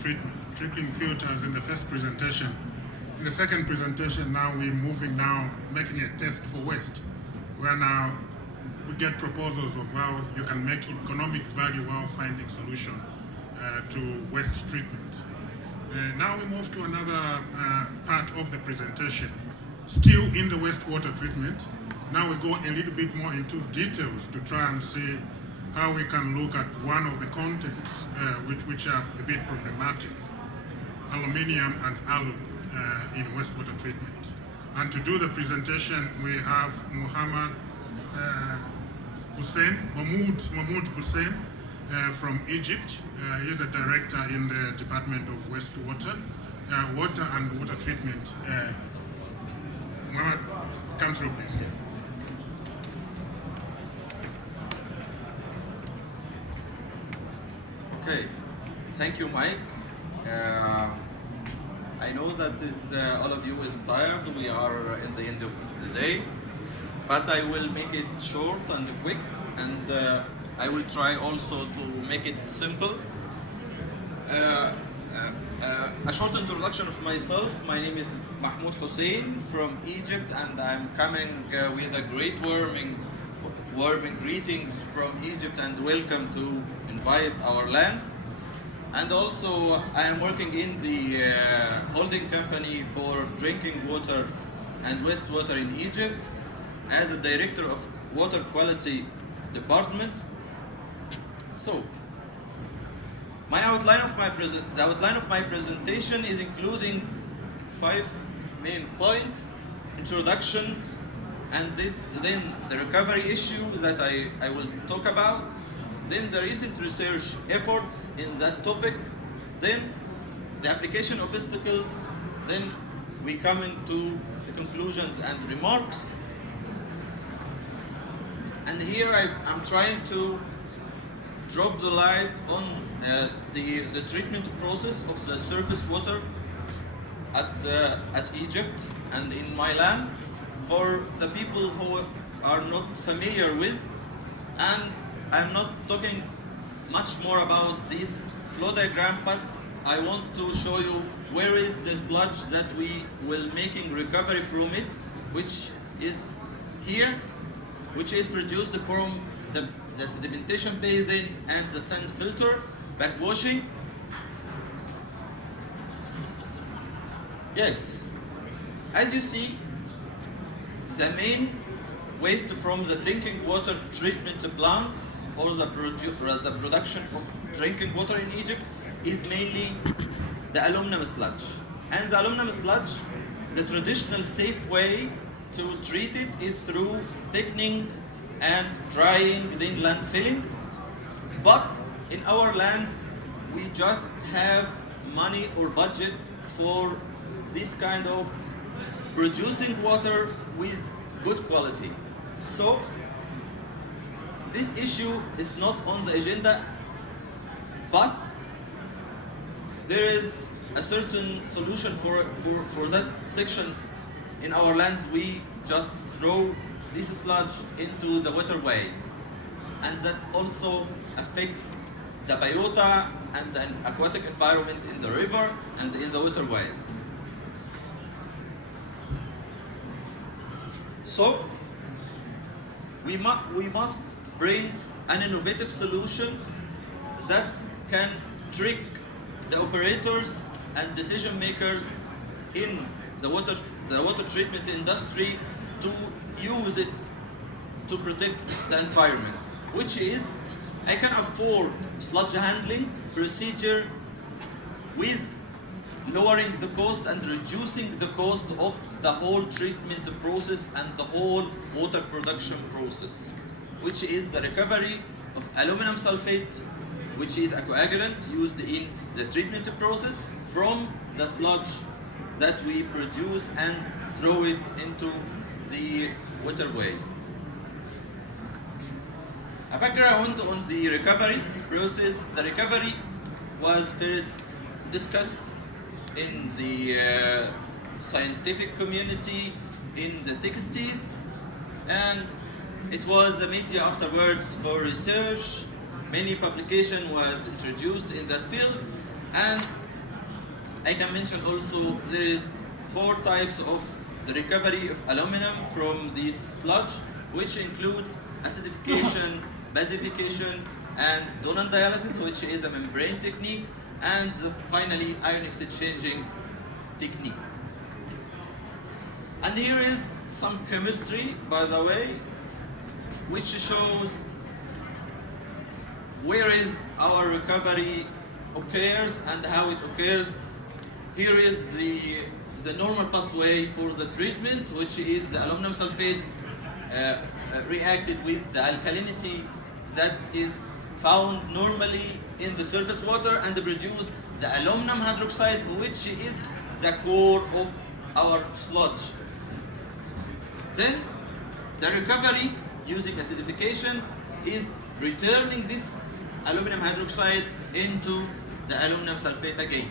trickling filters in the first presentation. In the second presentation, now we're making a test for waste, where now we get proposals of how you can make economic value while finding solution to waste treatment. Now we move to another part of the presentation, still in the wastewater treatment. Now we go a little bit more into details to try and see how we can look at one of the contents which are a bit problematic, aluminium and alu in wastewater treatment. And to do the presentation, we have Mahmoud Hussein from Egypt. He is a director in the Department of Wastewater, Water and Water Treatment. Mahmoud, come through, please. Okay, thank you, Mike. I know that all of you is tired. We are in the end of the day, but I will make it short and quick, and I will try also to make it simple. A short introduction of myself. My name is Mahmoud Hussein from Egypt, and I'm coming with a great warming greetings from Egypt and welcome to invite our lands. And also I am working in the holding company for drinking water and wastewater in Egypt as a director of water quality department. So the outline of my presentation is including 5 main points: introduction, and then the recovery issue that I will talk about, then the recent research efforts in that topic, then the application obstacles, then we come into the conclusions and remarks. And here I'm trying to drop the light on the treatment process of the surface water at Egypt and in my land, for the people who are not familiar with. And I'm not talking much more about this flow diagram, but I want to show you where is the sludge that we will making recovery from it, which is here, which is produced from the sedimentation basin and the sand filter backwashing. Yes, as you see, the main waste from the drinking water treatment plants or the production of drinking water in Egypt is mainly the aluminum sludge. And the aluminum sludge, the traditional safe way to treat it is through thickening and drying, then landfilling. But in our lands, we just have money or budget for this kind of producing water with good quality. So this issue is not on the agenda, but there is a certain solution for that section. In our lands, we just throw this sludge into the waterways, and that also affects the biota and the aquatic environment in the river and in the waterways. So we must bring an innovative solution that can trick the operators and decision makers in the water treatment industry to use it to protect the environment, which is, I can afford sludge handling procedure with lowering the cost and reducing the cost of the whole treatment process and the whole water production process, which is the recovery of aluminum sulfate, which is a coagulant used in the treatment process, from the sludge that we produce and throw it into the waterways. A background on the recovery process. The recovery was first discussed in the scientific community in the 60s, and it was a media afterwards for research. Many publication was introduced in that field, and I can mention also there is 4 types of the recovery of aluminum from this sludge, which includes acidification, basification, and Donan dialysis, which is a membrane technique, and finally ion exchanging technique. And here is some chemistry, by the way, which shows where is our recovery occurs and how it occurs. Here is the normal pathway for the treatment, which is the aluminum sulfate reacted with the alkalinity that is found normally in the surface water and produce the aluminum hydroxide, which is the core of our sludge. Then the recovery using acidification is returning this aluminum hydroxide into the aluminum sulfate again.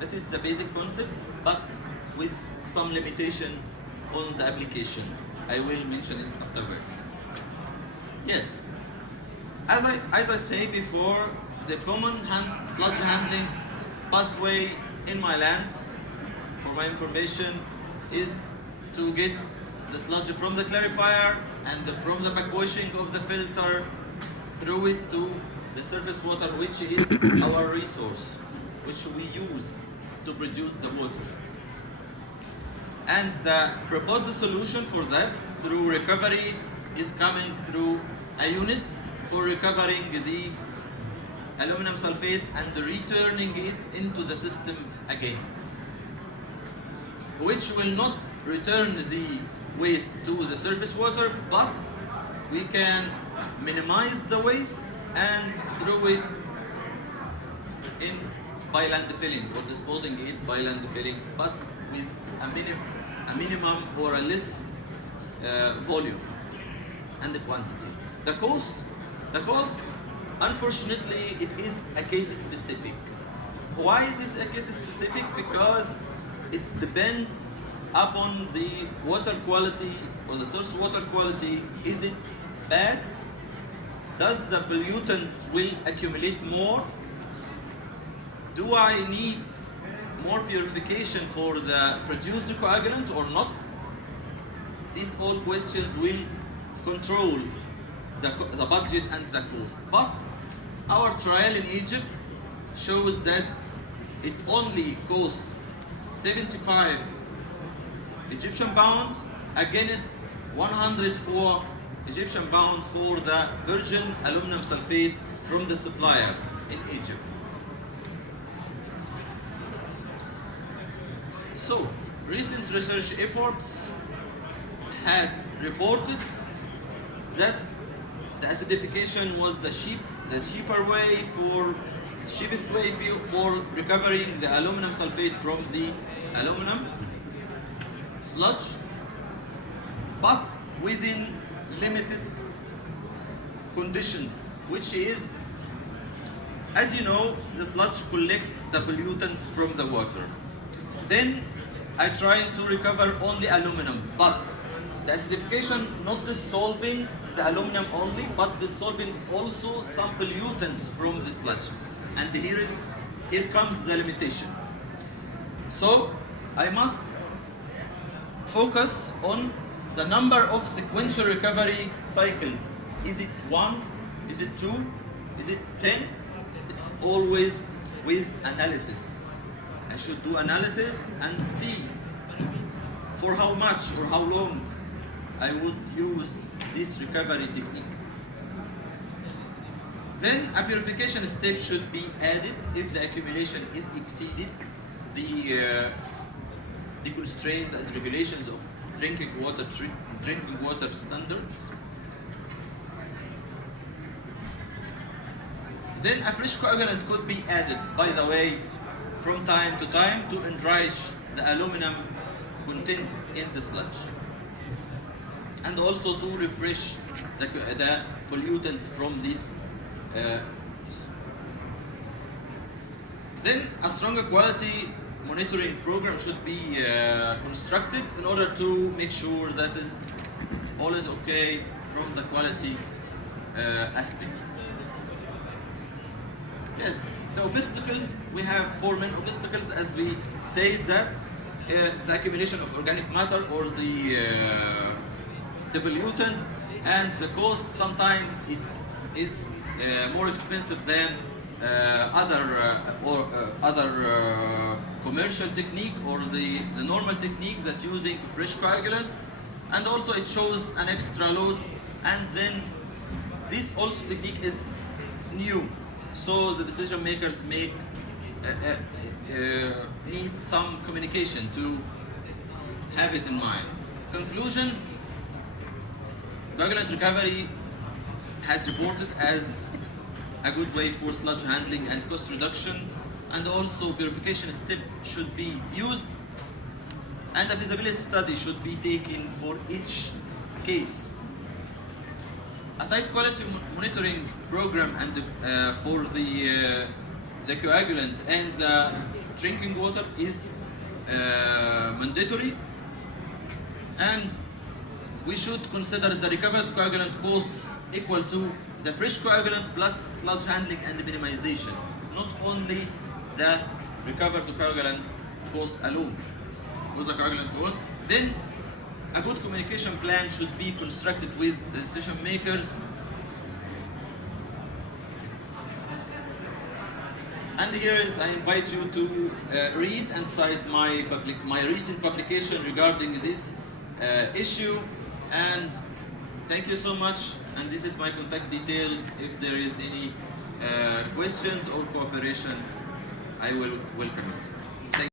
That is the basic concept, but with some limitations on the application. I will mention it afterwards. Yes, as I say before, the common sludge handling pathway in my land, for my information, is to get the sludge from the clarifier and from the backwashing of the filter through it to the surface water, which is our resource, which we use to produce the water. And the proposed solution for that through recovery is coming through a unit for recovering the aluminum sulfate and returning it into the system again, which will not return the waste to the surface water, but we can minimize the waste and throw it in by landfilling or disposing it by landfilling, but with a minimum or a less volume and the quantity. The cost, unfortunately, it is a case specific. Why it is a case specific? Because it's depend upon the water quality or the source water quality. Is it bad? Does the pollutants will accumulate more? Do I need more purification for the produced coagulant or not? These all questions will control the budget and the cost. But our trial in Egypt shows that it only costs 75 Egyptian pound against 104 Egyptian pound for the virgin aluminum sulfate from the supplier in Egypt. So, recent research efforts had reported that the acidification was the cheapest way for recovering the aluminum sulfate from the aluminum sludge, but within limited conditions, which is, as you know, the sludge collects the pollutants from the water. Then I try to recover only aluminum, but the acidification not dissolving the aluminum only, but dissolving also some pollutants from the sludge. And here comes the limitation. So I must focus on the number of sequential recovery cycles. Is it 1? Is it 2? Is it 10? It's always with analysis. I should do analysis and see for how much or how long I would use this recovery technique. Then a purification step should be added if the accumulation is exceeded the constraints and regulations of drinking water standards. Then a fresh coagulant could be added, by the way, from time to time to enrich the aluminum content in the sludge, and also to refresh the pollutants from this. Then a stronger quality monitoring program should be constructed in order to make sure that is always okay from the quality aspect. Yes, The obstacles, we have 4 main obstacles, as we say that the accumulation of organic matter or the pollutant, and the cost. Sometimes it is more expensive than other commercial technique or the normal technique that using fresh coagulant, and also it shows an extra load. And then this also technique is new, so the decision makers need some communication to have it in mind. Conclusions: coagulant recovery has reported as a good way for sludge handling and cost reduction, and also purification step should be used, and a feasibility study should be taken for each case. A tight quality monitoring program and for the coagulant and the drinking water is mandatory, and we should consider the recovered coagulant costs equal to the fresh coagulant plus sludge handling and minimization, not only the recovered coagulant cost alone. With the coagulant alone, then a good communication plan should be constructed with the decision makers. And here is, I invite you to read and cite my recent publication regarding this issue. And thank you so much. And this is my contact details. If there is any questions or cooperation, I will welcome it.